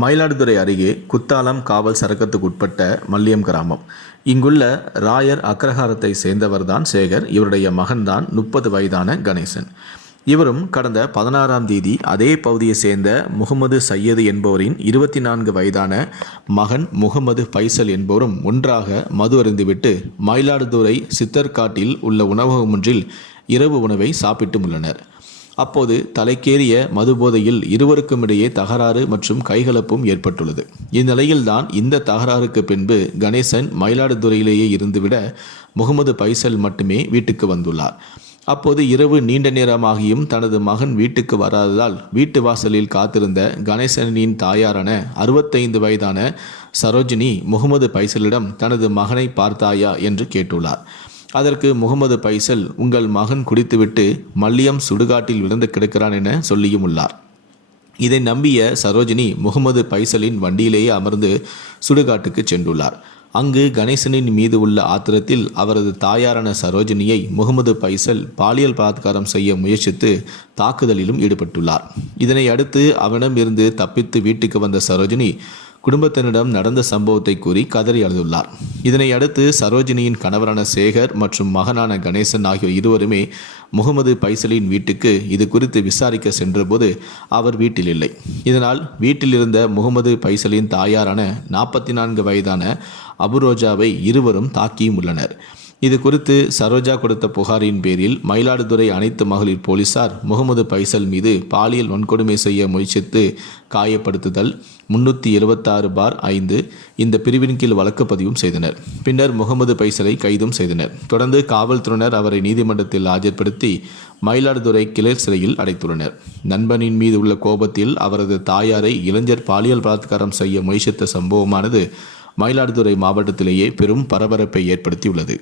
மயிலாடுதுறை அருகே குத்தாலம் காவல் சரக்கத்துக்குட்பட்ட மல்லியம் கிராமம். இங்குள்ள ராயர் அக்ரஹாரத்தை சேர்ந்தவர்தான் சேகர். இவருடைய மகன்தான் முப்பது வயதான கணேசன். இவரும் கடந்த பதினாறாம் தேதி அதே பகுதியை சேர்ந்த முகமது சையது என்பவரின் இருபத்தி நான்கு வயதான மகன் முகமது ஃபைசல் என்பவரும் ஒன்றாக மது அருந்துவிட்டு மயிலாடுதுறை சித்தர்காட்டில் உள்ள உணவகம் ஒன்றில் இரவு உணவை சாப்பிட்டு உள்ளனர். அப்போது தலைக்கேறிய மதுபோதையில் இருவருக்கும் இடையே தகராறு மற்றும் கைகலப்பும் ஏற்பட்டுள்ளது. இந்நிலையில்தான் இந்த தகராறுக்கு பின்பு கணேசன் மயிலாடுதுறையிலேயே இருந்துவிட முகமது பைசல் மட்டுமே வீட்டுக்கு வந்துள்ளார். அப்போது இரவு நீண்ட நேரமாகியும் தனது மகன் வீட்டுக்கு வராததால் வீட்டு வாசலில் காத்திருந்த கணேசனின் தாயாரான அறுபத்தைந்து வயதான சரோஜினி முகமது பைசலிடம் தனது மகனை பார்த்தாயா என்று கேட்டுள்ளார். அதற்கு முகமது பைசல் உங்கள் மகன் குடித்துவிட்டு மல்லியம் சுடுகாட்டில் விழுந்து கிடக்கிறான் என சொல்லியும் உள்ளார். இதை நம்பிய சரோஜினி முகமது பைசலின் வண்டியிலேயே அமர்ந்து சுடுகாட்டுக்கு சென்றுள்ளார். அங்கு கணேசனின் மீது உள்ள ஆத்திரத்தில் அவரது தாயாரான சரோஜினியை முகமது பைசல் பாலியல் பலாத்காரம் செய்ய முயற்சித்து தாக்குதலிலும் ஈடுபட்டுள்ளார். இதனை அடுத்து அவனிடம் இருந்து தப்பித்து வீட்டுக்கு வந்த சரோஜினி குடும்பத்தினரிடம் நடந்த சம்பவத்தை கூறி கதறி அழுதுள்ளார். இதனை அடுத்து சரோஜினியின் கணவரான சேகர் மற்றும் மகனான கணேசன் ஆகிய இருவருமே முகமது பைசலின் வீட்டுக்கு இது குறித்து விசாரிக்க சென்றபோது அவர் வீட்டில் இல்லை. இதனால் வீட்டில் இருந்த முகமது பைசலின் தாயாரான நாற்பத்தி நான்கு வயதான அபுரோஜாவை இருவரும் தாக்கியும் உள்ளனர். இது குறித்து சரோஜா கொடுத்த புகாரின் பேரில் மயிலாடுதுறை அனைத்து மகளிர் போலீசார் முகமது பைசல் மீது பாலியல் வன்கொடுமை செய்ய முயற்சித்து காயப்படுத்துதல் முன்னூற்றி எழுபத்தாறு பார் ஐந்து இந்த பிரிவின் கீழ் வழக்கு பதிவும் செய்தனர். பின்னர் முகமது பைசலை கைதும் செய்தனர். தொடர்ந்து காவல்துறையினர் அவரை நீதிமன்றத்தில் ஆஜர்படுத்தி மயிலாடுதுறை கிளை சிறையில் அடைத்துள்ளனர். நண்பனின் மீது உள்ள கோபத்தில் அவரது தாயாரை இளைஞர் பாலியல் பலாத்காரம் செய்ய முயற்சித்த சம்பவமானது மயிலாடுதுறை மாவட்டத்திலேயே பெரும் பரபரப்பை ஏற்படுத்தியுள்ளது.